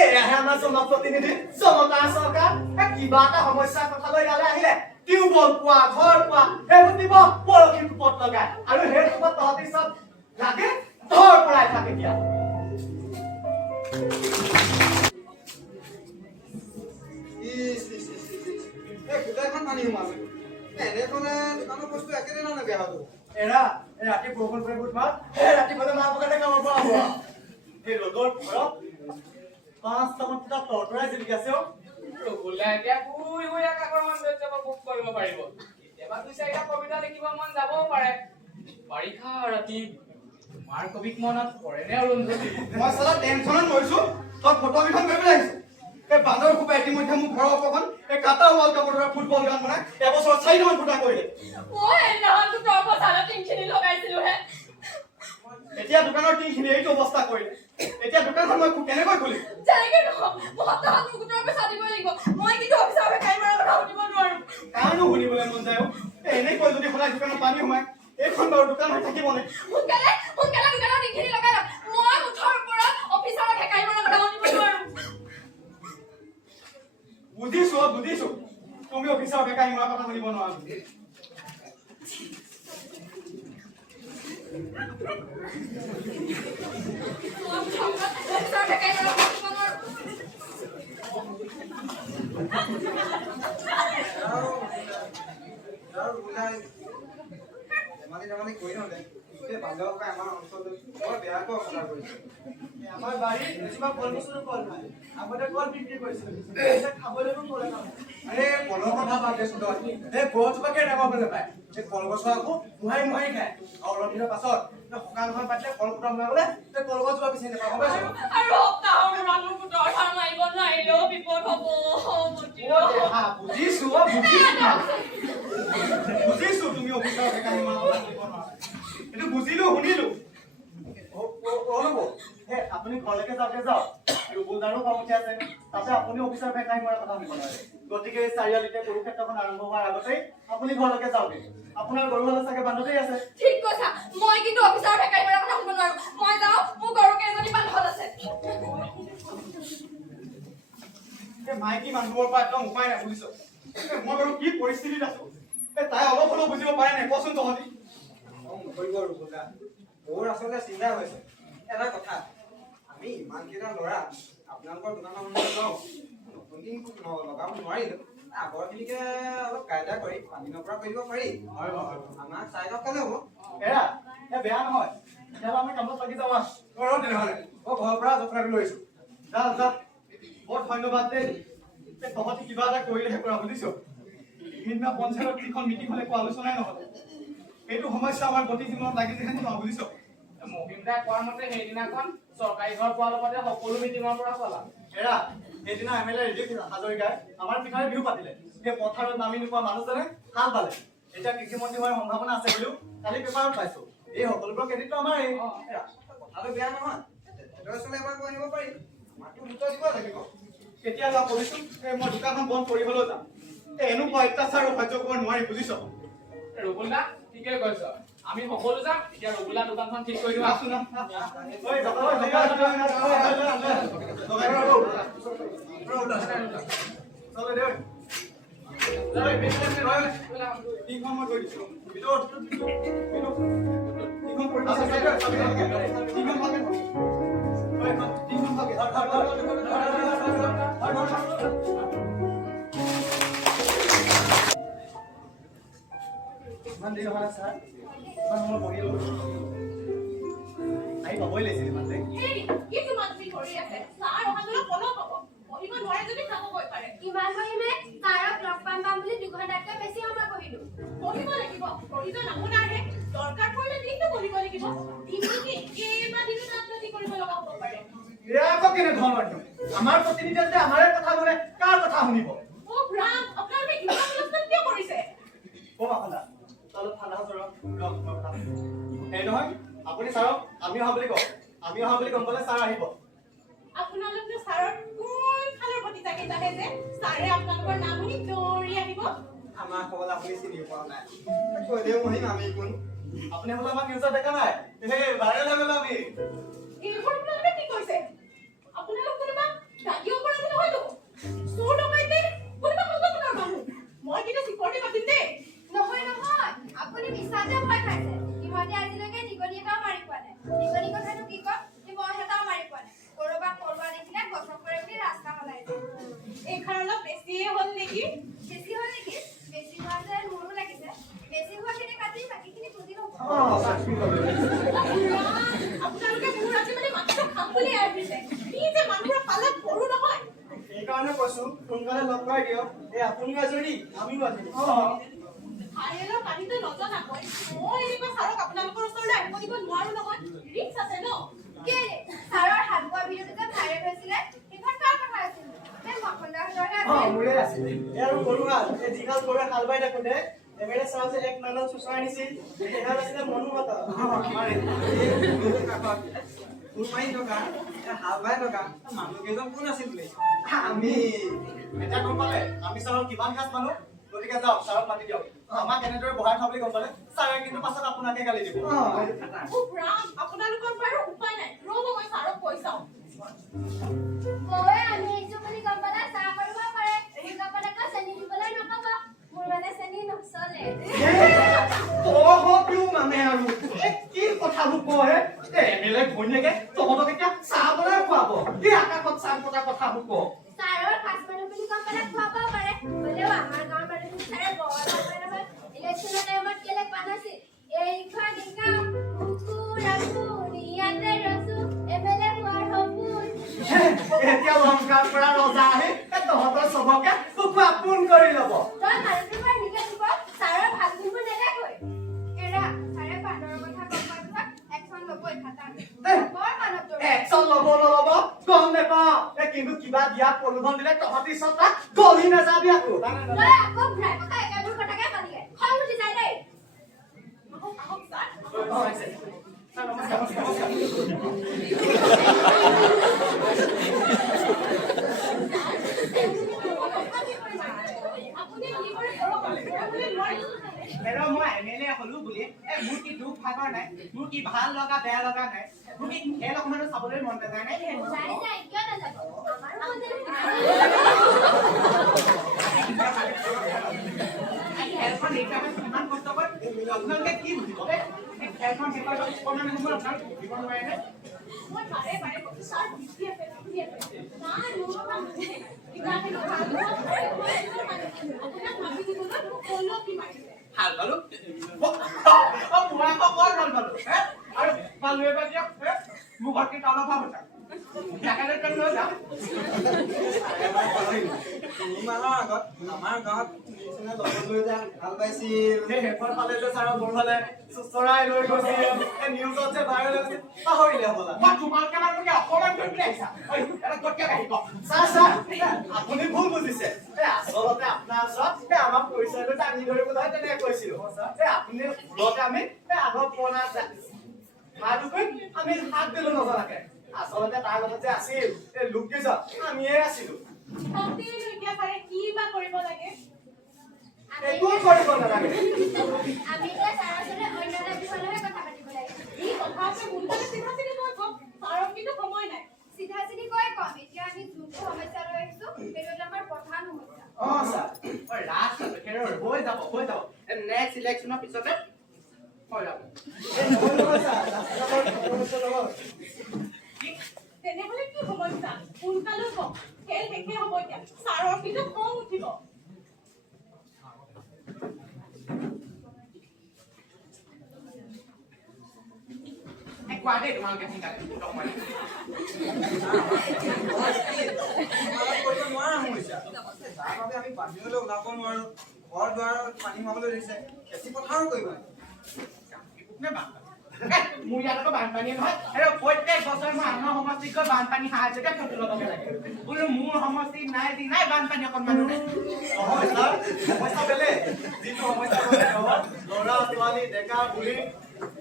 এয়াহে আমাৰ জনপ্ৰতিনিধি জনতাৰ চৰকাৰ কিবা এটা সমস্যাৰ কথালৈ ইয়ালৈ আহিলে টিউবৱেল পোৱা ঘৰ পোৱা সেইবোৰ দিব পৰশী টোপত লগাই আৰু সেই টোপত তহঁতি চব লাগে ধৰ পৰাই থাকে এতিয়া গোটেইখন পানী সোমালে এনেখনে দোকানৰ বস্তু একেদিনা নাগে আৰু এৰা ৰাতি বৰষুণ পৰে বুধবাৰ ৰাতিপুৱা মাহ পকাতে কামৰ পৰা হ'ব সেই ৰ'দৰ ঘৰত 5টামান ফুটা তৰতৰাই জিলিকি আছে ৰঘুলা এতিয়া শুই শুই আকাশৰ সৌন্দৰ্য উপভোগ কৰিব পাৰিব কেতিয়াবা 2-4টা কবিতা লিখিব মন যাবও পাৰে বাৰিষা ৰাতি তোমাৰ কবিক মনত পৰেনে অৰুন্ধতী? মই চালা টেনচনত মৰিছো তই ফটো কেইখন কৰিবলৈ আহিছো এই বান্দৰ সোপা ইতিমধ্যে মোৰ ঘৰৰ অকমান এই কাটা ৱাৰ্ল্ড কাপৰ দৰে ফুটবল গান বনাই এবছৰত 4টামান ফুটা কৰিলে মই সেইদিনাখনতো তোৰ বজাৰত টিংখিনি লগাইছিলো হে এতিয়া দোকানৰ টিংখিনি এইটো অৱস্থা কৰিলে এতিয়া দোকানখন মই কেনেকৈ খুলিম যেনেকে নহয় সপ্তাহত মোক তোৰ পইচা দিবই লাগিব মই কিন্তু অফিচৰ বেকাৰী মাৰা কথা শুনিব নোৱাৰো কাৰণো শুনিবলৈ মন যায় এনেকৈ যদি সদায় দোকানত পানী সোমাই এইখন বাৰু দোকান হৈ থাকিবনে সোনকালে দোকানৰ টিংখিনি লগাই ল মই মুঠৰ ওপৰত অফিচৰ বেকাৰী মাৰা কথা শুনিব নোৱাৰো বুজিছো তুমি অফিচৰ বেকাৰী মৰা কথা শুনিব নোৱাৰা অফিচৰ বেকাৰী মাৰা কথা শুনিব নোৱাৰো ধেমালি কৰি নহ'লে বান্দৰৰ পৰা আমাৰ অঞ্চলটোত বৰ বেয়াকৈ অপকাৰ কৰিছে আমাৰ বাৰীত বেছিভাগ কল গছৰো কল নাই আগতে কল বিক্ৰী কৰিছিলো এতিয়া খাবলৈও কল নাই আৰে কলৰ কথা বাদ দেচোন তই এই গছজোপাকে নাপাবলৈ পায় এই কলগছৰ আকৌ মোহাৰি খায় আৰু অলপ দিনৰ পাছত সকাম এখন পাতিলে কল ফুটা বনাবলৈ এই কলগছজোপা বিচাৰি নাপাব আৰু সপ্তাহৰ মানুহ গোটৰ ধান মাৰিব নোৱাৰিলেও বিপদ হ'ব বুজিছো তুমি অফিচৰ বেকাৰী মৰা কথা শুনিব নোৱাৰা এইটো বুজিলো শুনিলো আপুনি ঘৰলৈকে যাওক ৰুবুলদাৰো খং উঠি আছে তাতে আপুনি অফিচৰ বেকাৰী মৰা কথা শুনিব নোৱাৰে গতিকে এই চাৰিআলিতে কুৰুক্ষেত্ৰখন আৰম্ভ হোৱাৰ আগতেই আপুনি ঘৰলৈকে যাওক আপোনাৰ গৰুহাল চাগে বান্ধতেই আছে ঠিক কৈছা মই কিন্তু অফিচৰ বেকাৰী মাৰা কথা শুনিব নোৱাৰো মই যাওঁ মোৰ গৰু কেইজনী বান্ধত আছে মাইকী মানুহৰ পৰা একদম উপায় নাই বুজিছ মই বাৰু কি পৰিস্থিতিত আছো তাই অলপ হ'লেও বুজিব পাৰে নাই কচোন তহঁতি নকৰিব ৰুবুলদা মোৰ আচলতে চিন্তা হৈছে এটা কথা আমি ইমানকেইটা ল'ৰা আপোনালোকৰ দোকানৰ লগাব নোৱাৰিলো আগৰখিনিকে অলপ কাইদা কৰি পানী নপৰা কৰিব পাৰি আমাক চাই লওক কেনে হ'ব বেয়া নহয় তেতিয়াহ'লে আমি কামত লাগি যাওঁ তেনেহ'লে মই ঘৰৰ পৰা জখলাটো লৈছো যা বৰ ধন্যবাদ দেই তহঁতি কিবা এটা কৰিলেহে কৰা বুজিছ বিভিন্ন পঞ্চায়তত যিখন মিটিং হ'লে একো আলোচনাই নহ'লে এইটো সমস্যা আমাৰ গতি জীৱনত লাগি যেন নহয় বুজিছ মহিমদাই কোৱাৰ মতে সেইদিনাখন চৰকাৰী ঘৰ পোৱাৰ লগতে সকলো মিটিঙৰ পৰা চলা সেইদিনা MLA ৰিলিফ হাজৰিকাই আমাৰ পিঠাৰে বিহু পাতিলে সেই পথাৰত নামি নোপোৱা মানুহজনে হাল বালে এতিয়া কৃষিমন্ত্ৰী হোৱাৰ সম্ভাৱনা আছে বুলিও কালি পেপাৰত পাইছো এই সকলোবোৰ ক্ৰেডিটটো আমাৰ কথাটো বেয়া নহয় আচলতে এবাৰ কৈ আহিব পাৰি আমাকতো গুৰুত্ব দিব লাগিব কেতিয়া যাওঁ কৰিছো মই দোকানখন বন্ধ কৰিবলৈ যাম এনেকুৱা অত্যাচাৰ সহ্য কৰিব নোৱাৰি বুজিছ ৰঘুলদা ঠিকে কৈছ আমি সকলো যাম এতিয়া ৰঘুলা দোকানখন ঠিক কৰি দিওঁ আছো না ইমান দেৰি নহয় ছাৰ ইমান সময় বহিলো আহি পাবই লাগিছিল ইমান দেৰি কি তোমাক যি কৰি আছে ছাৰ অহালৈ পলম হ'ব বহিব নোৱাৰে যদি খাবগৈ পাৰে কিমান বহিমে ছাৰক লগ পাম বুলি 2 ঘণ্টাতকৈ বেছি সময় বহিলো পঢ়িব লাগিব প্ৰয়োজন আপোনাৰহে দৰকাৰ পৰিলে দিনটো পঢ়িব লাগিব দিনটো কি কেইবাদিনো ৰাজনীতি কৰিব লগা হ'ব পাৰে এয়া আকৌ কেনে ধৰণৰ নিয়ম আমাৰ প্ৰতিনিধিয়ে যে আমাৰে কথা নুশুনে কাৰ কথা শুনিব ৰাম আপোনালোকে ইমান অনুষ্ঠান কিয় কৰিছে মাখনা অলপ ঠাণ্ডা এই নহয় আপুনি ছাৰক আমি অহা বুলি গম পালে ছাৰ আহিব আপোনালোকে ছাৰৰ কোন ফালৰ ভতিজাকে জানে যে ছাৰে আপোনালোকৰ নাম শুনি দৌৰি আহিব আমাৰ খবৰ আপুনি চিনি পোৱা নাই কৈলেও মহিম আমি কোন আপুনি বোলে আমাক নিউজত দেখা নাই সেই ভাইৰেল হৈ গ'ল আমি এইবোৰ আপোনালোকে কি কৈছে আপোনালোক কোনোবা দাগী অপৰাধী নহয়তো চোৰ ডকাইতে কোনোবা সংগঠনৰ মানুহ মই কিন্তু চিকৰটি পাতিম দেই নহয় আপুনি মিছাতে ভয় খাইছে ইহঁতে আজিলৈকে নিগনি এটাও মাৰি পোৱা নাই নিগনি কথাটো কি কম মহ এটাও মাৰি পোৱা নাই কৰবাত পৰুৱা দেখিলে গছক কৰে বুলি ৰাস্তা সলাইছে এইখন অলপ বেছিয়ে হ'ল নেকি বেছি হোৱা যে মোৰো লাগিছে বেছি হোৱাখিনি কাটি বাকীখিনি বুজি ল'ব আপোনালোকে মোৰ আজি মানে মাত্ৰ খাম বুলি আহিছে কি যে মানুহৰ পালত সৰু নহয় সেইকাৰণে কৈছো সোনকালে লগ কৰাই দিয়ক এই আপুনিও আজৰি আমিও আজৰি ভাইৰেলৰ পানীটো নজনাকৈ মই এনেকুৱা ছাৰক আপোনালোকৰ ওচৰলৈ আহিব দিব নোৱাৰো নহয় ৰিক্স আছে ন কেলে ছাৰৰ হাত বোৱা ভিডিঅ'টো যে ভাইৰেল হৈছিলে সেইখন কাৰ কথা আছিল এই মখলদাৰহঁতৰহে অ আছিল মোৰে আছিল এই আৰু গৰুহাল এই যিগাল গৰুৱে হাল বাই থাকোঁতে এবাৰে চাওঁ যে এক মানুহ চুচৰাই নিছিল সেইগাল আছিলে মনোহত আমাৰ কুৰমাই থকা হাল বাই থকা মানুহ কেইজন কোন আছিল বোলে আমি এতিয়া গম পালে আমি ছাৰক কিমান খাচ মানুহ গতিকে যাওক ছাৰক মাতি দিয়ক আমাক এনেদৰে বহাই থোৱা বুলি গম পালে ছাৰে কিন্তু পাছত আপোনাকে গালি দিব খুব ৰাম আপোনালোকৰ বাৰু উপায় নাই ৰ'ব মই ছাৰক কৈ চাওঁ গৈ আমি এইটো বুলি গম পালে চাহ কৰিব পাৰে এই গম পালে চেনি দিবলৈ নক'ব মোৰ মানে চেনি নচলে কিয় মানে আৰু কি কথাবোৰ কয় এমএলএ ঘৈণীয়েকে তহঁতক এতিয়া চাহ বনাই খুৱাব কি আকাশত চাহ পতা কথাবোৰ কয় ছাৰৰ খাচ মানুহ বুলি গম পালে খুৱাব পাৰে হ'লেও আমাৰ গাঁৱৰ মানুহখিনি ছাৰে বৰ ভাল নহয় ইলেকশ্যনৰ টাইমত কেলে কোৱা নাছিল এইখন গাঁও কুকুৰ আপুনি ইয়াতে ৰচো এমএলএ হোৱাৰ সপোন এতিয়া লংকাৰ পৰা ৰজা আহি তহঁতৰ চবকে কুকুৰ আপোন কৰি ল'ব তই মানুহটোৰ পৰা নিজে দিব ছাৰৰ ভাল গুণবোৰ নেদেখৈ এৰা ছাৰে বান্দৰৰ কথা গম পোৱাৰ পিছত একশ্যন ল'বই খাটাং বৰ মানৱ তোৰ একচন ল'ব নল'ব গম নেপাওঁ কিন্তু কিবা দিয়া প্ৰলোভন দিলে তহঁতি চব গলি নাযাবি আকৌ তই আকৌ ঘূৰাই পকাই একেবোৰ কথাকে পালিয়ে খং উঠি যায় দেই আহক আহক ছাৰ আপুনি কি কৰে কৰক আপুনি নোৱাৰিব মই এমএলএ হলো বুলি মোৰ কি দুখ ভাগৰ নাই মোৰ কি ভাল লগা বেয়া লগা নাই মোৰ কি খেল অকমানো চাবলৈ মন নাযায় নাই যাই যাই কিয় নাযাব আমাৰো মন খেলখন এইকাৰণে কিমান কষ্ট কৰে আপোনালোকে কি বুজিব খেলখন শেষৰ অকণমান সময় আপোনালোকে বুজিব নোৱাৰে মই বাৰে বাৰে কৈছো ছাৰ বিজি আছে নাই মোৰ পৰা নুশুনে কিবা এটা ভাল আপোনাক মাতি দিবলৈ মোক কলো কি মাৰিছে হাল বালো মই আকৌ ক'ত হাল বালো আৰু বালু এবাৰ দিয়ক মোৰ ঘৰত কি তলৰ ভাৱ হৈছে জাকেটত লৈ যাম তিনিমাহৰ আগত আমাৰ গাঁৱত নিচিনা লগত লৈ যায় ভাল পাইছিল সেই শেষৰ ফালে যে ছাৰক গৰুহালে চুচৰাই লৈ গৈছিল নিউজত যে ভাইৰেল হৈছিল পাহৰিলে হ'বলা মই তোমালোকে মানুহকে অকণমান কৰি পেলাই আহিছা এটা গতিকে আহিব ছাৰ আপুনি ভুল বুজিছে আচলতে আপোনাৰ ওচৰত আমাক পৰিচয়টো দাঙি ধৰিবলৈ তেনেকে কৈছিলো আপুনি ভুলতে আমি আগৰ পুৰণা ভাইটোকৈ আমি হাত দিলো নজনাকে আচলতে তাৰ লগত যে আছিল এই লোককেইজন আমিয়ে আছিলো ভক্তিৰ এতিয়া ছাৰে কি বা কৰিব লাগে একো কৰিব নালাগে আমি যে ছাৰৰ ওচৰতে অন্য এটা বিষয়লৈহে কথা পাতিব লাগে এই কথা আছে সোনকালে চিধা চিধি কৈ কওক ছাৰৰ কিন্তু সময় নাই চিধা চিধি কৈ কম এতিয়া আমি যোনটো সমস্যা লৈ আহিছো সেইটো আমাৰ প্ৰধান সমস্যা ছাৰ লাষ্ট হৈ যাব নেক্সট ইলেকশ্যনৰ পিছতে হৈ যাব তেনেহলে কি সমস্যা সোনকালে কওক খেল শেষে হ'ব এতিয়া ছাৰৰ কিন্তু খং উঠিব কোৱা দেই তোমালোকে সোনকালে কৰিব নোৱাৰা সমস্যা তাৰ বাবে আমি বাহিৰলৈ ওলাব নোৱাৰো ঘৰ দুৱাৰত পানী সোমাবলৈ ধৰিছে খেতি পথাৰো কৰিব মোৰ ইয়াত আকৌ বানপানী নহয় আৰু প্ৰত্যেক বছৰ মই আনৰ সমষ্টিত গৈ বানপানী সাহায্যতে ফটো ল'বগে লাগে বোলো মোৰ সমষ্টিত নাই যি নাই বানপানী অকণমানো নাই নহয় ছাৰ সমস্যা বেলেগ যিটো সমস্যা ল'ৰা ছোৱালী ডেকা বুঢ়ী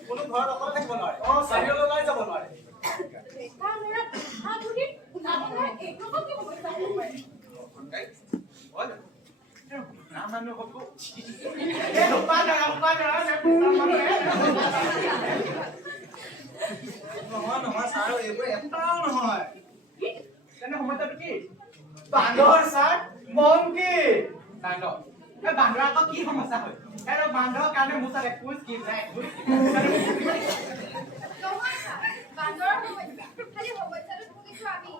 কোনো ঘৰত অকলে থাকিব নোৱাৰে চাৰিওলৈ ওলাই যাব নোৱাৰে ডেকা ল'ৰা বুঢ়া বুঢ়ী ওলাব নোৱাৰে এইটো আকৌ কি সমস্যা হ'ব পাৰে মানুহ হ'ব নহয় ছাৰ এইবোৰ এটাও নহয় তেনে সমস্যাটো কি বান্দৰ ছাৰ মন কি বান্দৰ বান্দৰ আকৌ কি সমস্যা হয় বান্দৰৰ কাৰণে মোৰ তাত একো স্কিম নাই নহয় ছাৰ বান্দৰৰ সমস্যা খালি সমস্যাটো ভুগিছো আমি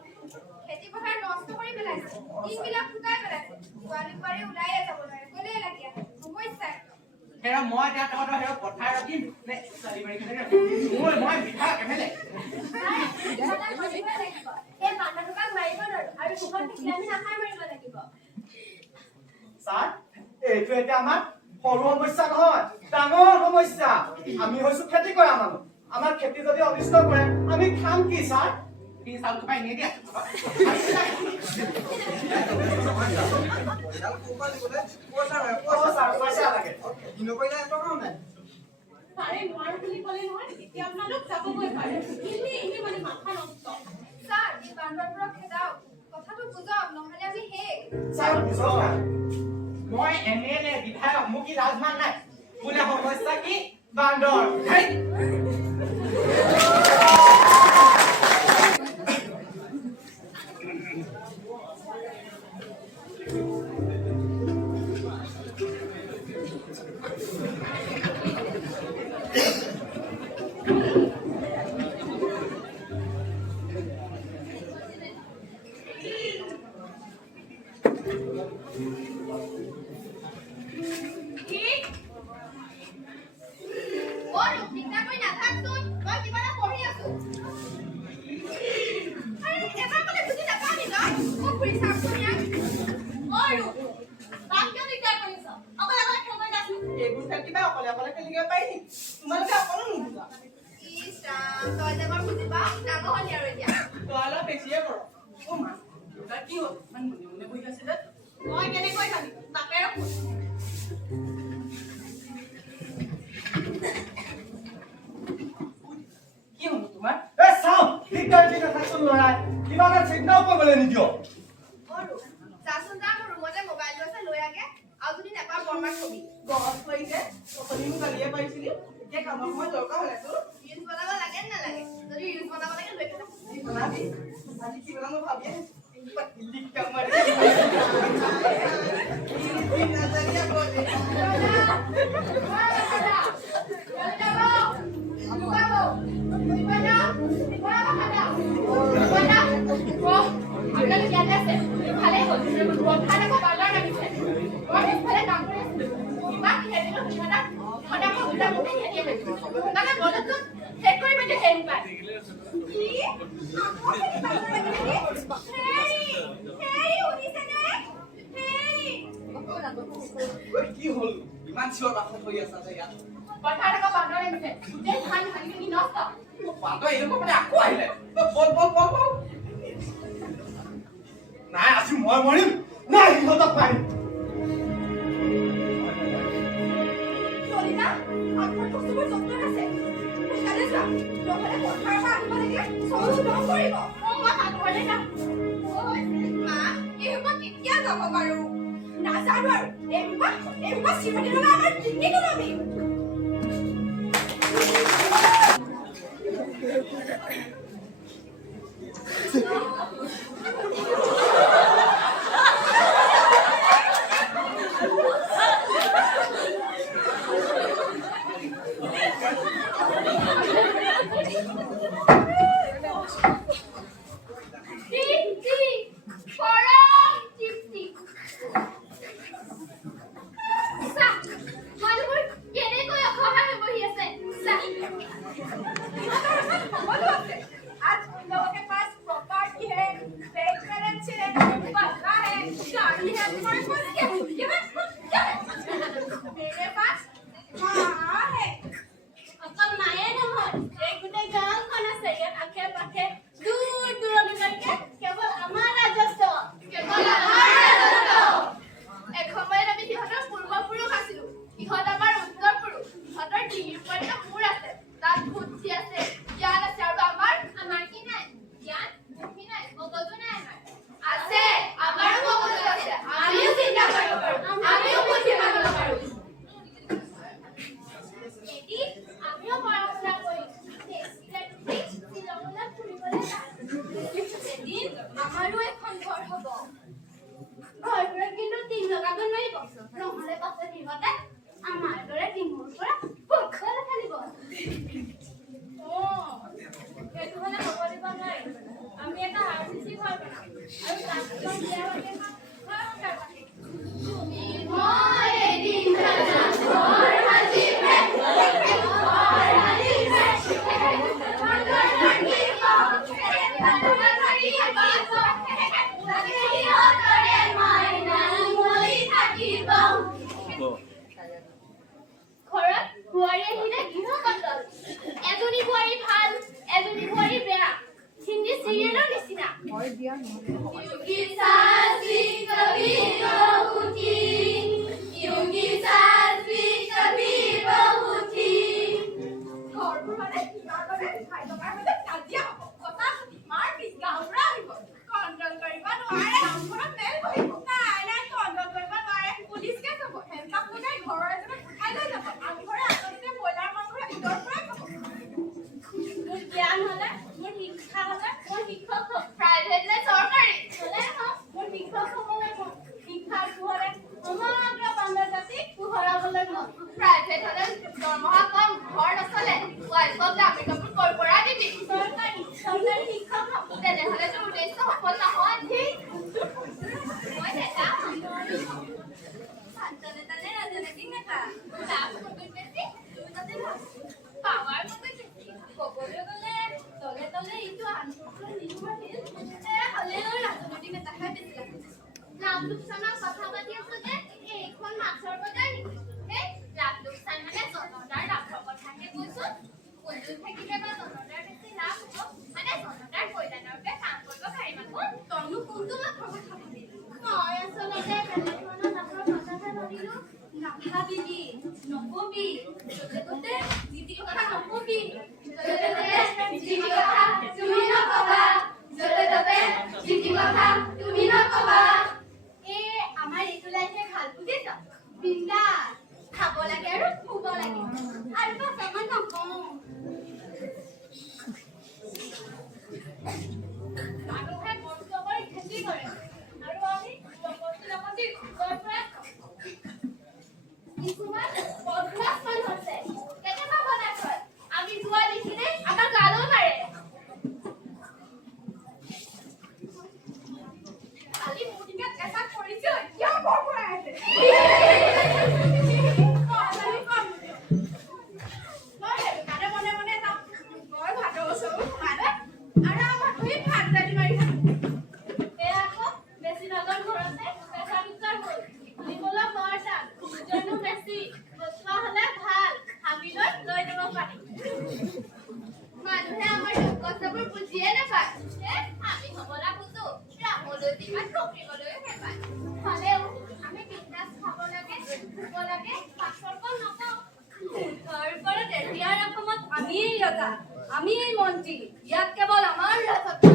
খেতি পথাৰ নষ্ট কৰি পেলাইছে দিনবিলাক ফুটাই পেলাইছে ছোৱালী বোৱাৰী ওলাইয়ে যাব নোৱাৰে গ'লেই লাগি আছে সমস্যা মই এতিয়া তহঁতৰ পথাৰ ৰাখিম নে ছোৱালী বাৰী মই বিধায়ক এমএলএ এই বান্দৰটোকাক মাৰিব নোৱাৰো আৰু দুখন দেখিলে আমি নাখাই মাৰিব লাগিব ছাৰ এইটো এতিয়া আমাৰ সৰু সমস্যা নহয় ডাঙৰ সমস্যা আমি হৈছো খেতি কৰা মানুহ আমাৰ খেতি যদি অনিষ্ট কৰে আমি খাম কি ছাৰ কি চাউল পাই নিদিয়া পইচা লাগে পাৰে নোৱাৰো বুলি ক'লে নহয় এতিয়া আপোনালোক যাবগৈ পাৰে এনেই মানে মাথা নষ্ট স্যাৰ এই বান্দৰপুৰক খেদাও কথাটো বুঝাও নহলে আমি শেষ ছাৰ বুজক না মই এমএলএ বিধায়ক মোক কি ৰাজমান নাই বোলে সমস্যা কি বান্দৰ হেই এইবোৰ খেল কিবা অকলে অকলে খেলিব পাৰি নি তোমালোকে অকলে নুবুজা তই অলপ বেছিয়ে কৰ অ' মা দেউতাৰ কি হ'ল ইমান মনে মনে বহি আছিলে মই কেনেকৈ জানিম বাপেৰ কি হ'ল তোমাৰ এ চাও দিগদাৰ দি নাথাকচোন ল'ৰাই কিবা এটা চিন্তাও কৰিবলৈ নিদিয় গছ পৰিছে অথনি মোক গালিয়ে পাৰিছিলি এতিয়া কামৰ সময় দৰকাৰ হ'লে তোৰ বনাবি আজি কি বনাম মই ভাবি আছো কি হ'ল ইমান চিঞৰ বাখৰ হৈ আছা যে ইয়াত বান্দৰ এনেকুৱা মানে আকৌ আহিলে বল নাই আজি মই মৰিম নাই সিহঁতক পাৰিম নাজানো আৰু এইবাৰ চিৰদিন হ'লে আমাৰ কিডনীটো লবি বোৱাৰী আহিলে গৃহ কন্দল এজনী বোৱাৰী ভাল এজনী বোৱাৰী বেয়া হিন্দী চিৰিয়েলৰ নিচিনা क्योंकि सास भी कभी बहू थी क्योंकि सास भी कभी बहू थी ঘৰবোৰ মানে কিমান দৰে খাই থকাৰ মাজত কাজিয়া হ'ব কথা মাৰ পিছ গাঁৱৰ আহিব কণ্ট্ৰল কৰিব নোৱাৰে গাঁওখনত মেল বহিব নাই কণ্ট্ৰল কৰিব নোৱাৰে পুলিচ কেছ হ'ব হেণ্ডকাপ লগাই ঘৰৰ এজনক উঠাই লৈ যাব আমি ঘৰে আগতে ব্ৰইলাৰ মাংস ভিতৰৰ পৰাই খাব মোৰ জ্ঞান হ'লে মোৰ শিক্ষা হ'লে মোৰ শিক্ষক হ'ম প্ৰাইভেট নে চৰকাৰী হ'লে হ'ম মোৰ শিক্ষক হ'বলৈ মন শিক্ষাৰ পোহৰে সমগ্ৰ বাংলা জাতিক পোহৰাবলৈ মন প্ৰাইভেট হ'লে দৰমহা কম ঘৰ নচলে ৱাইফক দামী কাপোৰ ক'ৰ পৰা দিবি চৰকাৰী শিক্ষক হ'ম তেনেহ'লে তোৰ উদ্দেশ্য সফল নহয় ঠিক মই নেতা হ'ম তালে ৰাজনীতি নেতা লাভ বহুত বেছি তোৰ তাতে লাভ পাৱাৰ বহুত বেছি ক'বলৈ গ'লে তলে তলে ইটো আনটো নিৰ্ভৰশীল হ'লেও ৰাজনৈতিক নেতাহে বেছি লাগে লাভ লোকচানৰ কথা পাতি আছো যে এইখন মাছৰ বজাৰ নেকি এই লাভ লোকচান মানে জনতাৰ লাভৰ কথাহে কৈছো কোনটো থাকিলে বা জনতাৰ বেছি লাভ হ'ব মানে জনতাৰ কল্যাণৰ বাবে কাম কৰিব পাৰিম আকৌ তইনো কোনটো লাভৰ কথা ভাবিলি মই আচলতে বেলেগ ধৰণৰ লাভৰ কথাহে ভাবিলো নাভাবিবি নকবি য'তে ত'তে যি কথা নকবি য'তে ত'তে যি কথা তুমি নকবা য'তে ত'তে যি কথা তুমি নকবা আমাৰ এইটো লাইফে ভাল বুজিছ বিন্দাছ খাব লাগে আৰু শুব লাগে আৰু পাছমান নকওঁ মানুহে কষ্ট কৰি খেতি কৰে আৰু আমি লগতি ঘৰৰ পৰা কিছুমান বদমাছ মানুহ আছে কেনেকুৱা বনাই থয় আমি যোৱা দেখিলে আমাক গালো মাৰে কালি মোৰ দিনত এটাক কৰিছিল কিয় বৰ পৰা আছে মই সেইকাৰণে মনে মনে যাওঁ বৰ ভাতৰ ওচৰত সোমাই লৈ আৰু আমাৰ ধুই ভাত দালি মাৰি থাকোঁ এয়া আকৌ বেছি নগৰ ঘৰতে পেচাৰ কুকাৰ হ'ল দিবলৈ বৰ টান জনো বেছি বচোৱা হ'লে ভাল হাবিলৈ লৈ যাব পাৰি মানুহে আমাৰ দুখ কষ্টবোৰ বুজিয়ে নাপায় আমি হ'বলা বুজো ৰামলৈ যিমান ঠকিবলৈও নেপায় হ'লেও আমি বিন্দাছ খাব লাগে শুব লাগে পাছৰ কল নকওঁ তাৰ ওপৰত এতিয়াৰ অসমত আমিয়েই ৰজা আমিয়েই মন্ত্ৰী ইয়াত কেৱল আমাৰ ৰাজত্ব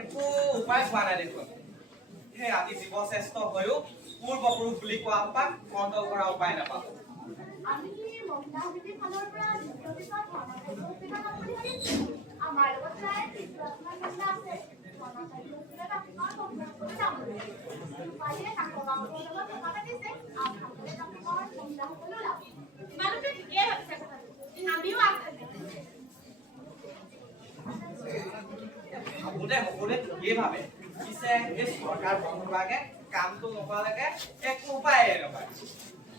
একো উপায় পোৱা নাই দেখোন সেই আদি জীৱশ্ৰেষ্ঠ হৈও পূৰ্বপুৰুষ বুলি কোৱা সোপাক কণ্ট্ৰল কৰা উপায় নাপাব আমি মহিলা সমিতিৰ ফালৰ পৰা দ্বিতীয় পিছত আমাৰ লগত প্ৰায় 30 মহিলা আছে আমিও ভাবোতে সকলোৱে ঠিকেই ভাবে পিছে এই চৰকাৰ বন্ধুভাগে কামটো নকৰালৈকে একো উপায়ে নাপায়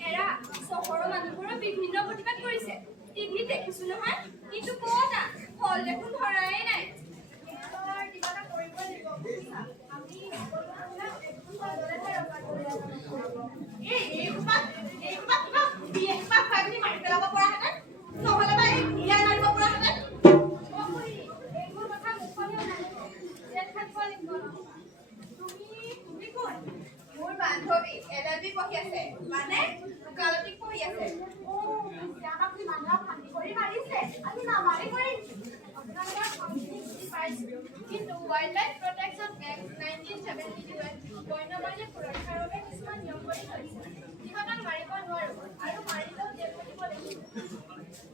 এৰা চহৰৰ মানুহবোৰো বিভিন্ন প্ৰতিবাদ কৰিছে টিভিত দেখিছো নহয় কিন্তু ক'তা ফল দেখোন ধৰাই নাই এবাৰ কিবা এটা কৰিব লাগিব আমি এইসোপা কিবা বিয়েসোপা খুৱাই পিনি মাৰি পেলাব পৰাহেঁতেন নহ'লে বা এই বিয়াই মাৰিব পৰাহেঁতেন এইবোৰ কথা মুখলৈও নাহিব ইয়াত থাকিব লাগিব তুমি কোন মোৰ বান্ধৱী LLB পঢ়ি আছে মানে লোকালতিক পঢ়ি আছে আমাক মানুহক শান্তি কৰি মাৰিছে আমি নামাৰি কৰিম আপোনালোকৰ সংস্কৃতি বুজি পাইছোঁ কিন্তু ৱাইল্ড লাইফ প্ৰটেকশ্যন এক্ট 1972 বন্যপ্ৰাণী সুৰক্ষাৰ বাবে কিছুমান নিয়ম কৰি থৈছে সিহঁতক মাৰিব নোৱাৰো আৰু মাৰিলেও জেল খাটিব লাগিব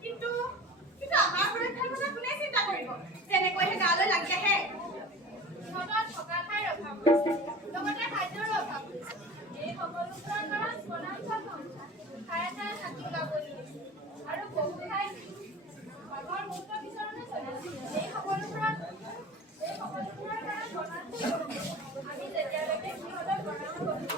কিন্তু আমাৰ সুৰক্ষাৰ কথা কোনে চিন্তা কৰিব যেনেকৈ গালৈ লাগি আহে সিহঁতৰ থকা ঠাইৰ অভাৱ হৈছে লগতে খাদ্যৰো অভাৱ হৈছে এই সকলোবোৰৰ কাৰণ বনাঞ্চল ধ্বংস ঠায়ে ঠায়ে হাতী ওলাবলৈ লৈছে আৰু বহু ঠাইত বাঘৰ মুক্ত বিচৰণে চলিছে এই সকলোবোৰৰ কাৰণ বনাঞ্চল আমি যেতিয়ালৈকে সিহঁতৰ বনাব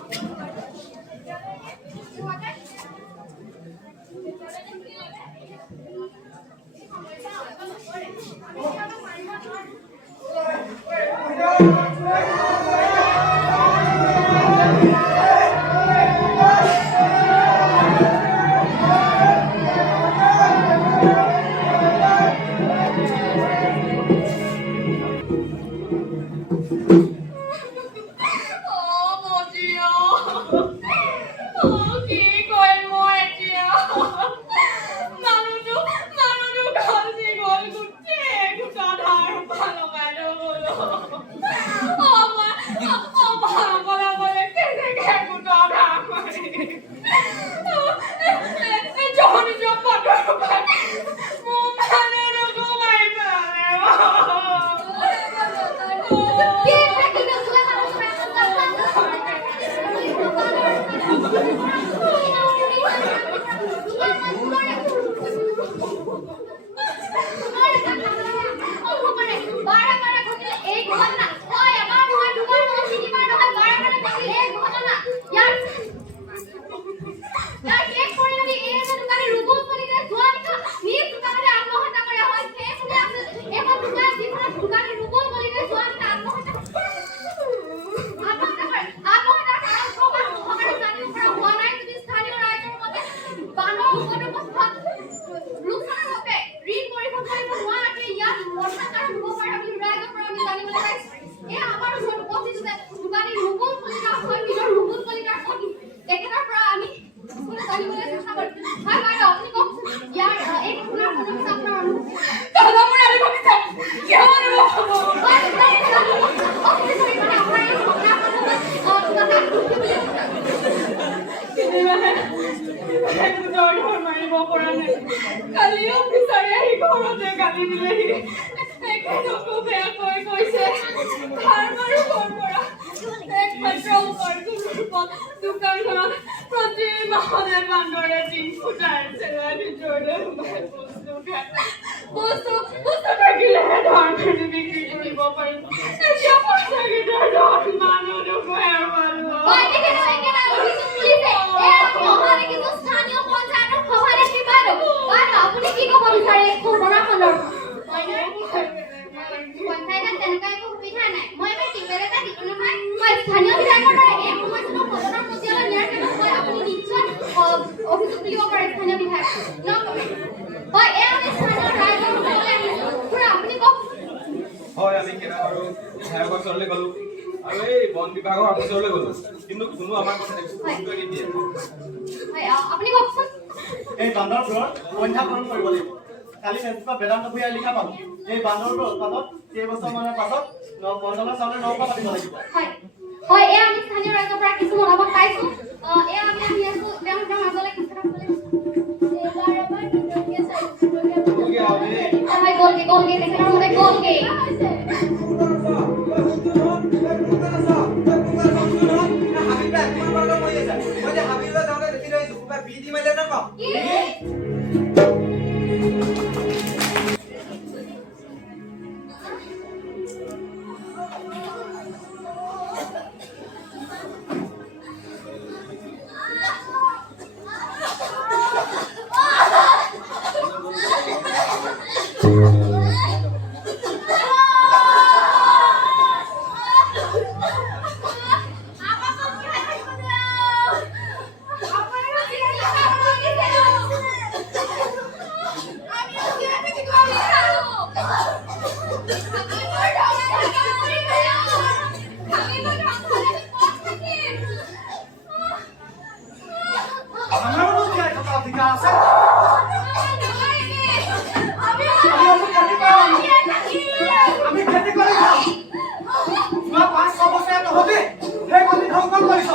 হয় আমি কেনেবাৰো বিধায়কৰ ওচৰলৈ গলো আৰু এই বন বিভাগৰ অফিচলৈ গলো কিন্তু কোনো আমাৰ কথা গুৰুত্ব নিদিয়ে আপুনি কওকচোন এই বান্দৰবোৰৰ সংখ্যাকৰণ কৰিব লাগিব কালি ফেচবুকত বেদান্ত ভূঞাই লিখা পালো এই বান্দৰবোৰৰ উৎপাদন কেইবছৰমানৰ পাছত মণ্ডলৰ চাউলে 900 পাতিব লাগিব হয় হয় এই আমি স্থানীয় ৰাইজৰ পৰা কিছু মতামত পাইছো এই আমি আহি আছো তেওঁৰ মাজলৈ কিছু কথা ক'বলৈ গলগে তেখেতৰ মতে গলগে আমি খেতি কৰি খাওঁ 5-6 বছৰ নহ'লে সেই মাটি ধ্বংস কৰিছ